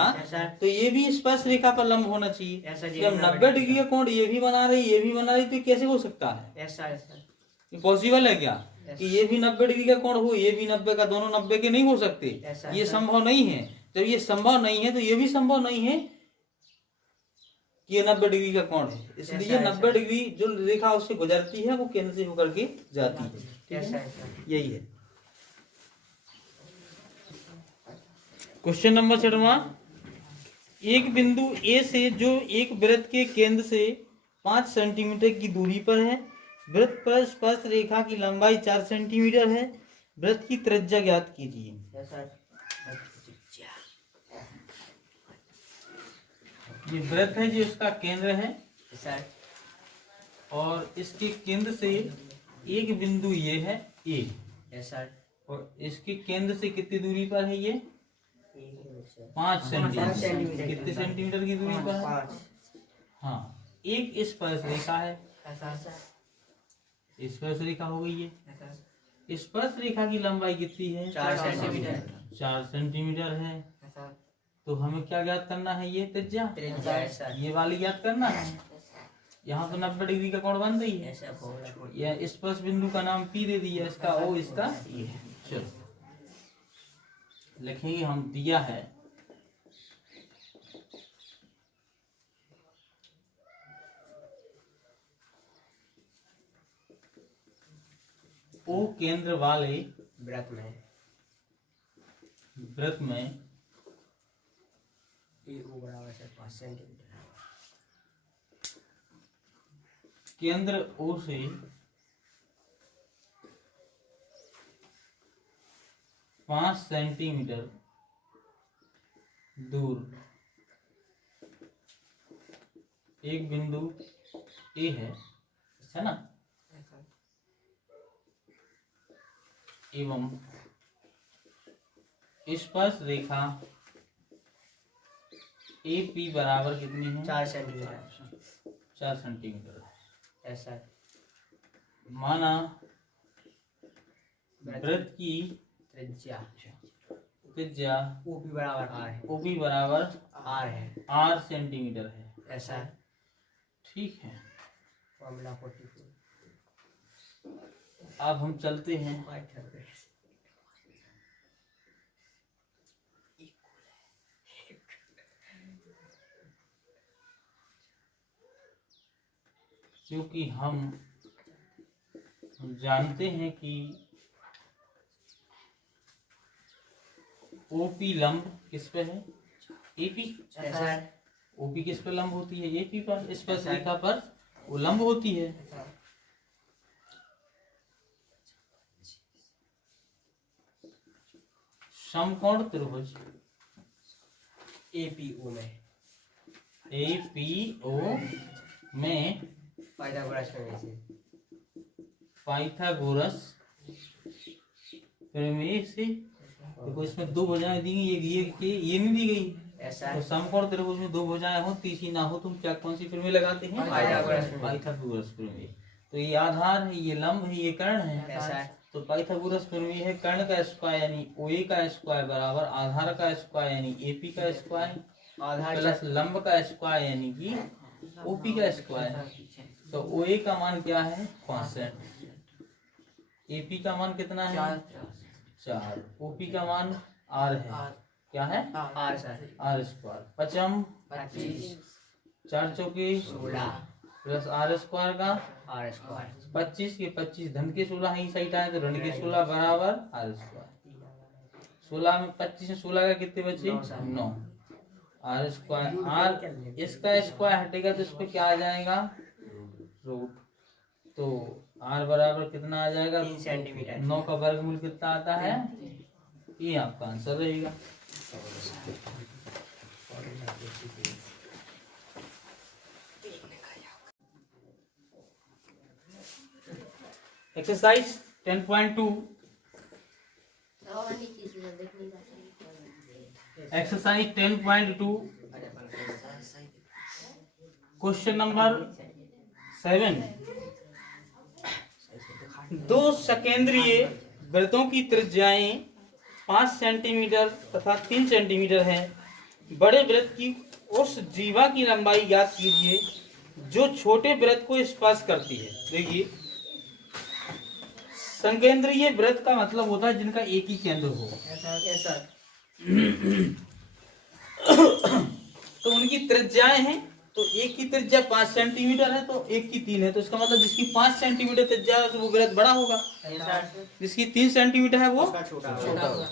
तो ये भी स्पर्श रेखा पर लंब होना चाहिए। जब 90 डिग्री का कोण ये भी बना रही, ये भी बना रही, तो कैसे हो सकता है? ऐसा। पॉसिबल है क्या कि ये भी 90 डिग्री का कोण हो, ये भी 90 का, दोनों 90 के नहीं हो सकते? ये संभव नहीं है। जब ये संभव नहीं है, तो ये भी संभव नहीं है। कि ये 90 डिग्री का कोण है, इसलिए ऐसा, 90 डिग्री जो रेखा उससे गुजरती है वो केंद्र से होकर के जाती है। ठीक ऐसा है, ऐसा यही है। क्वेश्चन नंबर 6वां, एक बिंदु ए से जो एक वृत्त के केंद्र से 5 सेंटीमीटर की दूरी पर है, वृत्त पर स्पर्श रेखा की लंबाई 4 सेंटीमीटर है, वृत्त की त्रिज्या ज्ञात कीजिए। ऐसा ये वृत्त है जो इसका केंद्र है ऐसा और इसके केंद्र से एक बिंदु ये है ए, ऐसा और इसके केंद्र से कितनी दूरी पर है ये? 5 5 सेंटीमीटर। सेंटीमीटर। कितने सेंटीमीटर की दूरी पर है? हाँ, एक स्पर्श रेखा है, ऐसा स्पर्श रेखा हो गई है। ऐसा स्पर्श रेखा की लंबाई कितनी है? 4 सेंटीमीटर 4 सेंटीमीटर है। ऐसा तो हमें क्या ज्ञात करना है? ये त्रिज्या, त्रिज्या ऐसा ये वाली ज्ञात करना है। यहाँ तो 90 डिग्री का कोण बन रही है। ऐसा बोला यह स्पर्श बिंदु का नाम पी दे दिया, इसका ओ, इसका ये है। चलो लिखेंगे हम, दिया है ओ केंद्र वाले व्रत में ये ओ बराबर से 5 सेंटीमीटर केंद्र ओ से 5 सेंटीमीटर दूर एक बिंदु ए है ना, एवं स्पर्श रेखा ए पी बराबर कितनी है? 4 सेंटीमीटर 4 सेंटीमीटर। ऐसा माना वृत्त की त्रिज्या त्रिज्या ओपी बराबर आर है ओपी बराबर आर है r सेंटीमीटर है। ऐसा ठीक है, फॉर्मूला 44 अब हम चलते हैं क्योंकि हम जानते हैं कि ओपी लंब किस पे है? एपी। ऐसा ओपी किस पे लंब होती है? एपी पर। स्पर्श रेखा पर वो लंब होती है। समकोण त्रिभुज एपीओ में एपीओ में पाइथागोरस में से पाइथागोरस प्रमेय से, देखो इसमें 2 भुजाएं दी गई, ये नहीं दी गई। ऐसा तो समकोण त्रिभुज में 2 भुजाएं हो, तीसरी ना हो, तुम क्या कौन सी प्रमेय लगाते हैं? पाइथागोरस प्रमेय। तो ये आधार है, ये लंब है, ये कर्ण है। ऐसा तो पाइथागोरस प्रमेय है, कर्ण का स्क्वायर यानी ओए का स्क्वायर बराबर आधार का स्क्वायर यानी एपी का स्क्वायर आधार प्लस लंब का स्क्वायर यानी कि ओपी का स्क्वायर। तो ओए का मान क्या है? 65। एपी का मान कितना है? 4। ओपी का मान आर है, क्या है? R sir R square. पचम 25 4 चौके 16 प्लस आर स्क्वायर का आर स्क्वायर 25 के 25 धन के 16 ही साइड आए तो ऋण के 16 बराबर आर स्क्वायर। 16 में 25 में 16 का कितने बचे? 9। आर स्क्वायर, आर इसका स्क्वायर हटेगा तो इस पे क्या आ जाएगा? रूट। तो आर बराबर कितना आ जाएगा? 3 सेंटीमीटर 9 का वर्गमूल कितना आता है? ये आपका आंसर रहेगा। Exercise 10.2 exercise 10.2 question number 7। 2 सकेंद्रीय वृत्तों की त्रिज्याएं 5 सेंटीमीटर तथा 3 सेंटीमीटर है। बड़े वृत्त की उस जीवा की लंबाई ज्ञात कीजिए जो छोटे वृत्त को स्पर्श करती है। देखिए, संकेंद्रीय वृत्त का मतलब होता है जिनका एक ही केंद्र हो। ऐसा तो उनकी त्रिज्याएं हैं तो एक की त्रिज्या 5 सेंटीमीटर है तो एक की 3 है, तो इसका मतलब जिसकी 5 सेंटीमीटर त्रिज्या है वो वृत्त बड़ा होगा, यस सर। जिसकी 3 सेंटीमीटर है वो उसका छोटा छोटा होगा।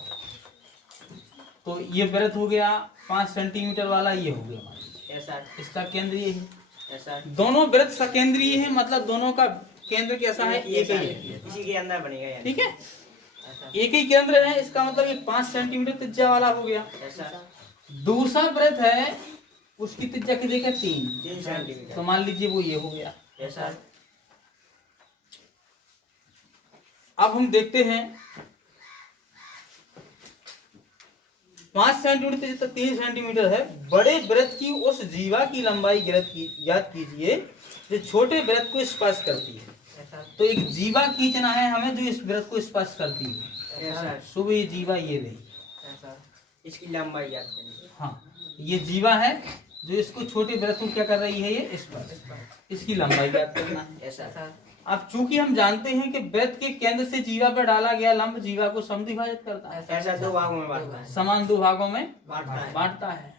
तो ये वृत्त हो गया 5 सेंटीमीटर वाला, ये हो गया हमारा, यस सर। इसका केंद्र ये है। Yes sir. दोनों वृत्त सकेंद्रीय है, मतलब दोनों का केंद्र कैसा है, एक ही है, इसी के अंदर बनेगा यानी। ठीक है, यस सर। एक ही केंद्र है, इसका मतलब ये 5 सेंटीमीटर त्रिज्या वाला हो गया। Yes sir. दूसरा वृत्त है उसकी त्रिज्या कितनी है, 3 3 सेंटीमीटर। तो मान लीजिए वो ये हो गया। Yes sir. अब हम देखते हैं 5 सेंटीमीटर से 3 सेंटीमीटर है, बड़े वृत्त की उस जीवा की लंबाई ज्ञात कीजिए जो छोटे वृत्त को स्पर्श करती है। Yes sir. तो एक जीवा खींचना है हमें जो इस वृत्त को स्पर्श करती है। Yes sir. सुबह ये जीवा ये रही, यस सर। इसकी लंबाई याद करिए। हाँ ये जीवा है जो इसको छोटे वृत्त को क्या कर रही है, ये स्पर्श, इसकी लंबाई ज्ञात करना है। Yes sir. अब चूंकि हम जानते हैं कि वृत्त के केंद्र से जीवा पर डाला गया लंब जीवा को समद्विभाजित करता है, ऐसा 2 भागों में बांटता है। समान 2 भागों में बांटता बांटता है,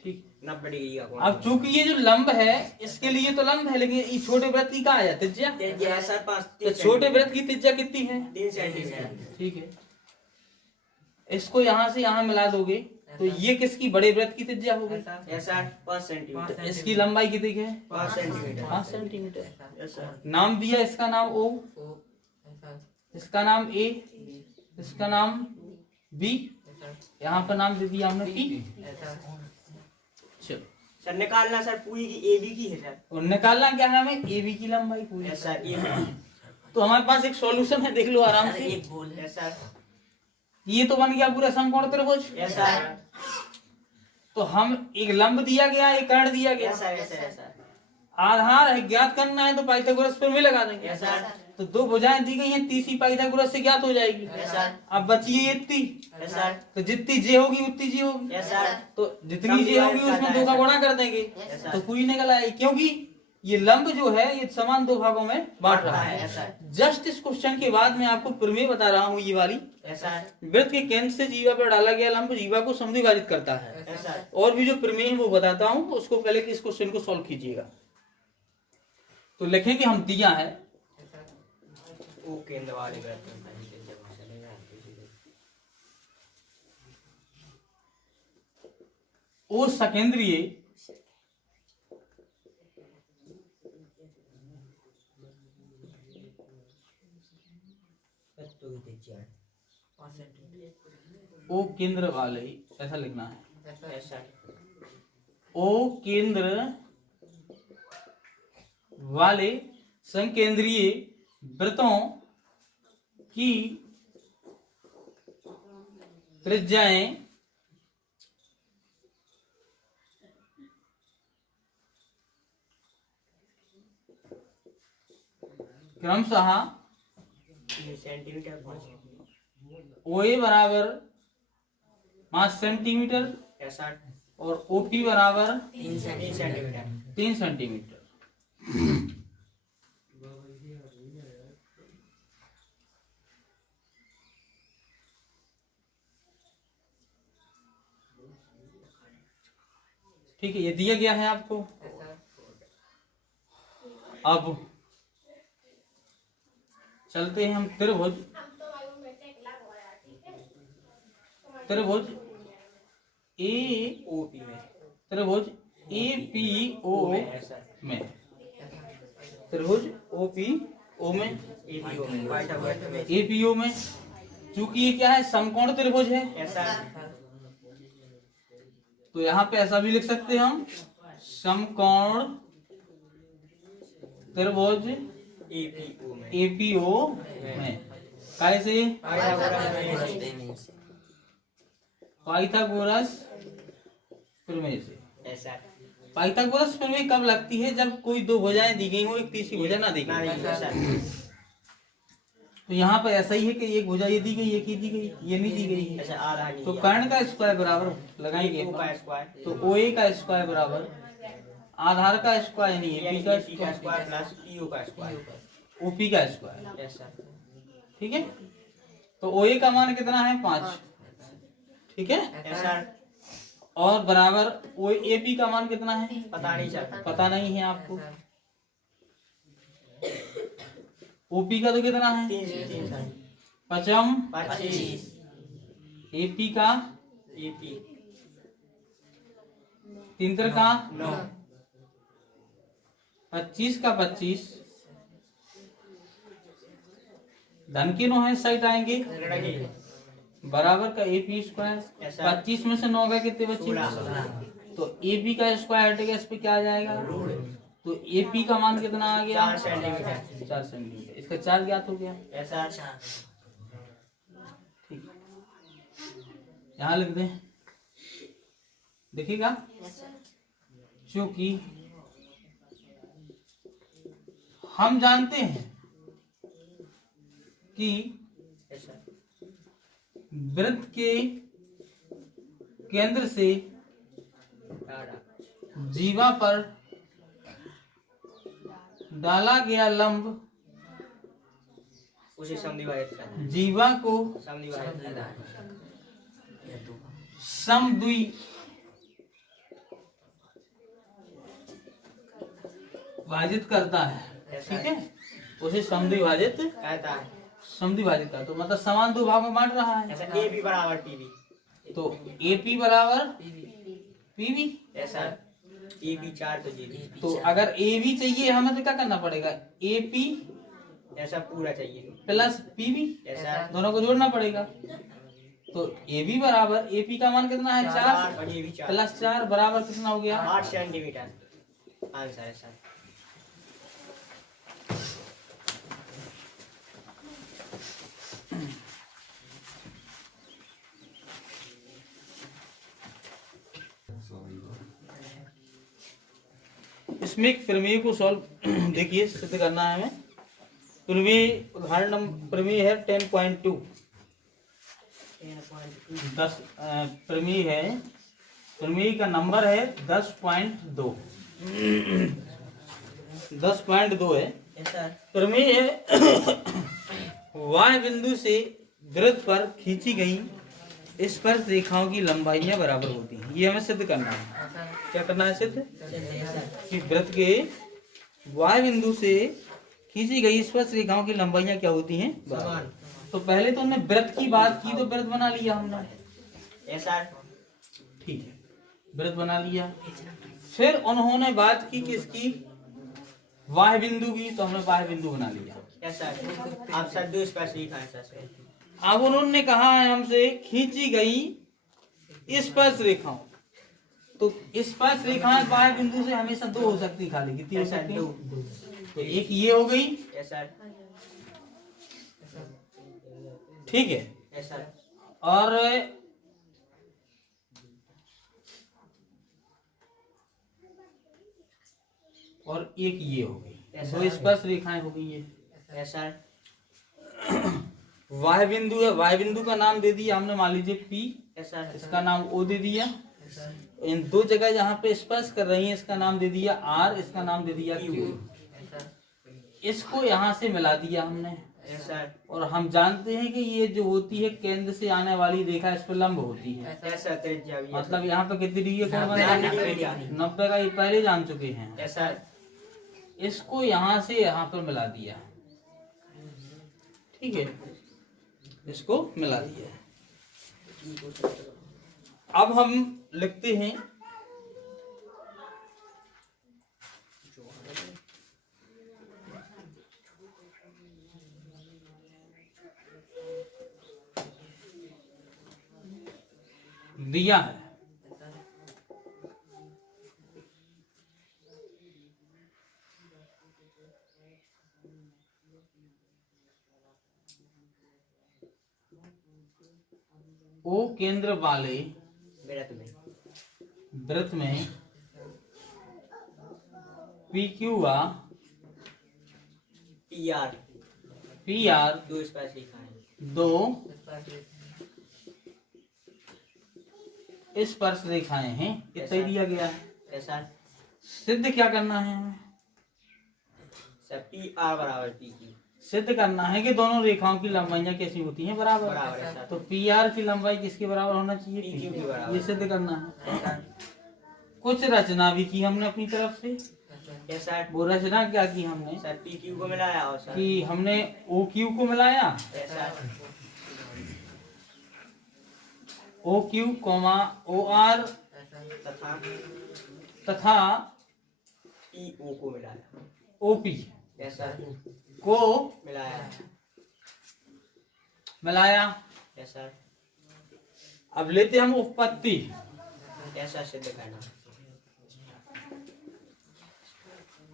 ठीक। 90 डिग्री का कोण। अब चूंकि ये जो लंब है इसके लिए तो लंब है, लेकिन ये छोटे वृत्त की कहा है त्रिज्या, त्रिज्या है सर 5 तो छोटे वृत्त की त्रिज्या कितनी है, 3 सेंटीमीटर। ठीक है। इसको यहाँ से यहाँ मिला दोगे तो ये किसकी, बड़े वृत्त की त्रिज्या होगी। Yes sir 5 centimetre. तो इसकी लंबाई कितनी है, 5 सेंटीमीटर। 5 सेंटीमीटर। Yes sir. नाम दिया इसका नाम O, इसका नाम A, इसका नाम B, यहाँ पर नाम दे दिया हमने P। चलो सर निकालना सर पूरी की AB की है सर। और निकालना क्या है हमें, AB की लंबाई पूरी। Yes sir AB। तो हमारे पास एक सॉल्यूशन है, देख लो आराम से। Yes sir. ये तो बन गया पूरा समकोण त्रिभुज। Yes sir. तो हम एक लंब दिया गया, एक कर्ण दिया गया, yes sir. Yes sir. Yes sir. आधार है ज्ञात करना है तो पाइथागोरस प्रमेय लगा देंगे। Yes sir. तो 2 भुजाएं दी गई हैं, तीसरी पाइथागोरस से ज्ञात हो जाएगी। Yes sir. अब बची है इतनी, यस सर। तो जितनी जे होगी उतनी जे होगी, यस सर। तो जितनी जे होगी उसमें 2 का गुणा कर देंगे यस सर। तो पूरी निकल आएगी, क्योंकि ये लंब जो है ये समान 2 भागों में बांट रहा है। Yes sir. जस्ट इस क्वेश्चन के बाद मैं आपको प्रमेय बता रहा हूँ, ये वाली यस सर। वृत्त के केंद्र से जीवा पर डाला गया लंब जीवा को समद्विभाजित करता है। Yes sir. और भी जो प्रमेय है वो बताता हूँ, तो उसको पहले इस क्वेश्चन को सॉल्व कीजिएगा। तो लिखेंगे हम दिया है ओ केंद्र वाले वृत्त। ओ सकेंद्रीय ओ केंद्र वाले, ऐसा लिखना है, यस सर। ओ केंद्र वाले संकेंद्रीय वृत्तों की त्रिज्याएं क्रमशः 3 सेंटीमीटर। OA बराबर 5 सेंटीमीटर यस सर। और OP बराबर 3 सेंटीमीटर। 3 सेंटीमीटर। ठीक है, ये दिया गया है आपको। अब चलते हैं हम त्रिभुज ओपी में। त्रिभुज APO यस सर। में, त्रिभुज OPO में, APO में। पाइथागोरस में। APO में, चूंकि ये क्या है समकोण त्रिभुज है, यस सर। तो यहाँ पे ऐसा भी लिख सकते हैं हम, समकोण त्रिभुज APO में। APO में। कैसे, पाइथागोरस प्रमेय से। Yes sir. पाइथागोरस प्रमेय कब लगती है, जब कोई 2 भुजाएं दी गई हो, एक तीसरी भुजा ना दी गई। Yes sir. तो यहाँ पर ऐसा ही है कि एक भुजा ये दी गई, एक ही दी गई, ये नहीं दी गई है, ऐसा आधा नहीं। तो कर्ण का स्क्वायर बराबर लगाएंगे, O का स्क्वायर। तो OA का स्क्वायर बराबर आधार का स्क्वायर नहीं है, P का P का स्क्वायर, स्क्वायर प्लस PO का स्क्वायर। OP का स्क्वायर। Yes sir. ठीक है, तो OA का मान कितना है, 5। ठीक है, यस सर। और बराबर वो एपी का मान कितना है पता नहीं चलता। पता नहीं है आपको। ओपी का तो कितना है 3 पचम 25 एपी का AP 3 का 9 25 का 25 धन के 9 है साइड आएंगे रही बराबर का एपी स्क्वायर। ऐसा। 25 में से 9 का कितने बचे 16 तो एपी का स्क्वायर हटेगा इस पे क्या आ जाएगा तो एपी का मान कितना आ गया 4 सेंटीमीटर। 4 सेंटीमीटर। इसका 4 ज्ञात हो गया। ऐसा ठीक यहाँ लिख दें देखिएगा क्योंकि हम जानते हैं कि ऐसा वृत्त के केंद्र से जीवा पर डाला गया लंब उसे समद्विभाजित करना जीवा को समद्विभाजित करना समद्वि भाजित करता है। ठीक है उसे समद्विभाजित कहता है। समद्विभाजित का तो मतलब समान दो भाग में बांट रहा है। ऐसा AB बराबर PB तो एपी बराबर पीवी। ऐसा AB 4 तो GB तो अगर ए बी चाहिए हमें तो क्या करना पड़ेगा एपी ऐसा पूरा चाहिए प्लस पीवी ऐसा दोनों को जोड़ना पड़ेगा। तो ए बी बराबर एपी का मान कितना है 4 और AB 4 प्लस 4 बराबर कितना हो गया 8 सेंटीमीटर आंसर ऐसा। इसमें एक प्रमेय को सॉल्व देखिए सिद्ध करना है हमें। प्रमेय उदाहरण नंबर प्रमेय है 10.2 10 प्रमेय है प्रमेय का नंबर है 10.2 10.2 है। ऐसा प्रमेय है वाय बिंदु से वृत्त पर खींची गई स्पर्श रेखाओं की लंबाइयां बराबर होती हैं। ये हमें सिद्ध करना है। क्या करना है सिद्ध कि वृत्त के वाय बिंदु से खींची गई स्पर्श रेखाओं की लंबाइयां क्या होती हैं समान तो पहले तो हमने वृत्त की बात की तो वृत्त बना लिया हमने। ऐसा ठीक है वृत्त बना लिया। फिर उन्होंने बात की किसकी वाय बिंदु की तो हमने वाय बिंदु बना लिया। ऐसा आप सर दो स्पर्श लिखा है सर अब उन्होंने कहा है हमसे खींची गई स्पर्श रेखाओं तो स्पर्श रेखाएं वाय बिंदु से हमेशा 2 हो सकती खाली कितनी हो ऐसा सकती दो तो एक ये हो गई ऐसा ठीक है ऐसा और एक ये हो गई ऐसा 2 स्पर्श रेखाएं हो गई ये। ऐसा वाय बिंदु है वाय बिंदु का नाम दे दिया हमने मान लीजिए पी ऐसा इसका नाम ओ दे दिया। इन 2 जगह जहाँ पे स्पर्श कर रही है इसका नाम दे दिया आर इसका नाम दे दिया क्यू। इसको यहाँ से मिला दिया हमने ऐसा और हम जानते हैं कि ये जो होती है केंद्र से आने वाली रेखा इस पर लंब होती है। ऐसा त्रिज्या भी मतलब यहाँ पे कितनी डिग्री का कोण बना है 90 का ये पहले जान चुके हैं। ऐसा इसको यहाँ से यहाँ पर मिला दिया ठीक है इसको मिला दिया। अब हम लिखते हैं दिया है ओ केंद्र वाले वृत्त में P Q PR P R दो स्पर्श लिखा है 2 स्पर्श रेखाएं हैं कितना दिया गया है। ऐसा सिद्ध क्या करना है हमें सब PR बराबर PQ सिद्ध करना है कि दोनों रेखाओं की लंबाइयां कैसी होती हैं, बराबर। बराबर है सर। तो पी आर की लंबाई किसके बराबर होना चाहिए, PQ के बराबर। ये सिद्ध करना है। सर कुछ रचना भी की हमने अपनी तरफ से। Yes sir. वो रचना क्या की हमने सर PQ को मिलाया और सर कि हमने ओ क्यू को मिलाया, yes sir. O Q comma O R तथा तथा PO को मिलाया। OP yes sir. को मिलाया। मिलाया। Yes sir. अब लेते हम उपपत्ति। यस सर, सिद्ध करना।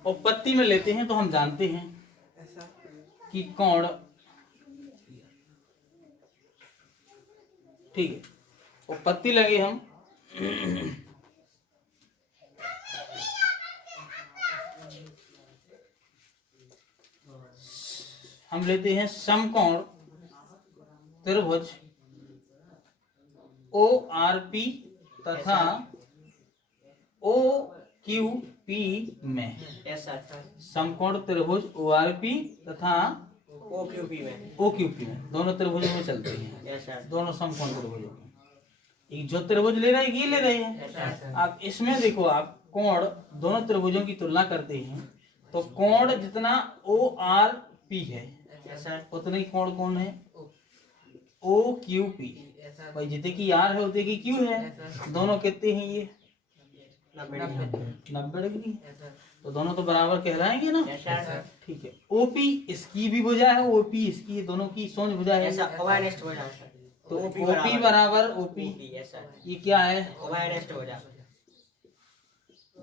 उपपत्ति में लेते हैं तो हम जानते हैं कि कोण, ठीक है, उपपत्ति लगे हम लेते हैं समकोण त्रिभुज ओ आर पी तथा ओ क्यू पी में। Yes sir. समकोण त्रिभुज ओ आर पी तथा OQP में। ओ क्यू पी में, दोनों त्रिभुजों में चलते हैं, यस सर। दोनों समकोण त्रिभुजों में। एक जो त्रिभुज ले रहे हैं ये ले रहे यस हैं। सर। आप इसमें देखो, आप कोण दोनों त्रिभुजों की तुलना करते हैं तो कोण जितना ओ आर पी है यस सर। उतने ही कोण कौन है, ओ क्यू पी। भाई जितने की आर है उतने की क्यू है, दोनों कितने हैं ये 90 डिग्री। तो दोनों तो बराबर कहलाएंगे ना। Yes sir. ठीक है, ओपी इसकी भी भुजा है, ओपी इसकी, दोनों की सोच भुजा है। Yes sir. ओवाई नेक्स्ट हो जाए सर। तो ओपी बराबर ओपी, यस सर। ये क्या है, ओवाई नेक्स्ट हो जाए।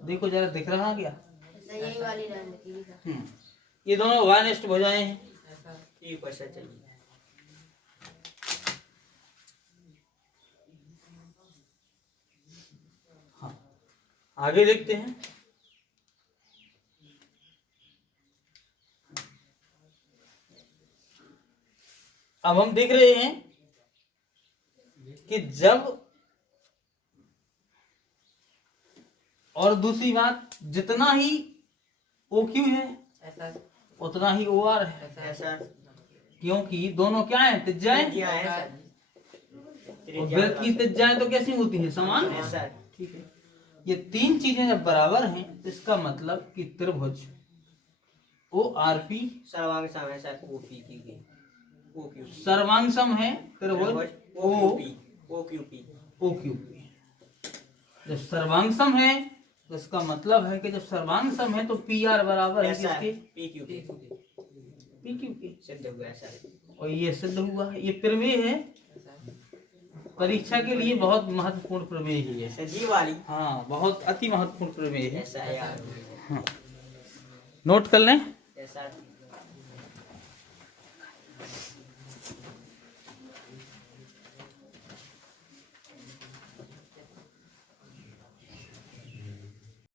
देखो जरा दिख रहा क्या। यही वाली रणनीति है। ये दोनों वाइनेस्ट भुजाएं हैं। ये क्वेश्चन चाहिए। हाँ, आगे देखते हैं। अब हम देख रहे हैं कि जब, और दूसरी बात, जितना ही ओ क्यू है उतना ही ओ आर है, यस सर। क्योंकि दोनों क्या है, त्रिज्याएं। क्या है सर? और वृत्त की त्रिज्याएं तो कैसी होती है, समान। Yes sir. ठीक है, ये तीन चीजें जब बराबर हैं तो इसका मतलब कि त्रिभुज ओ आर पी सर्वांग सम है सर। OPQ सर्वांग सम है, त्रिभुज O OQP। O Q P. जब सर्वांग सम है तो इसका मतलब है कि जब सर्वांग सम है तो पी आर बराबर है यस सर। किसके, PQ पी क्यू के। सिद्ध हुआ सर। और ये सिद्ध हुआ है, ये प्रमेय है, परीक्षा के लिए बहुत महत्वपूर्ण प्रमेय है ये। सर जी वाली। हाँ, बहुत अति महत्वपूर्ण प्रमेय है। यस सर यार। हाँ, नोट कर लें। Yes sir.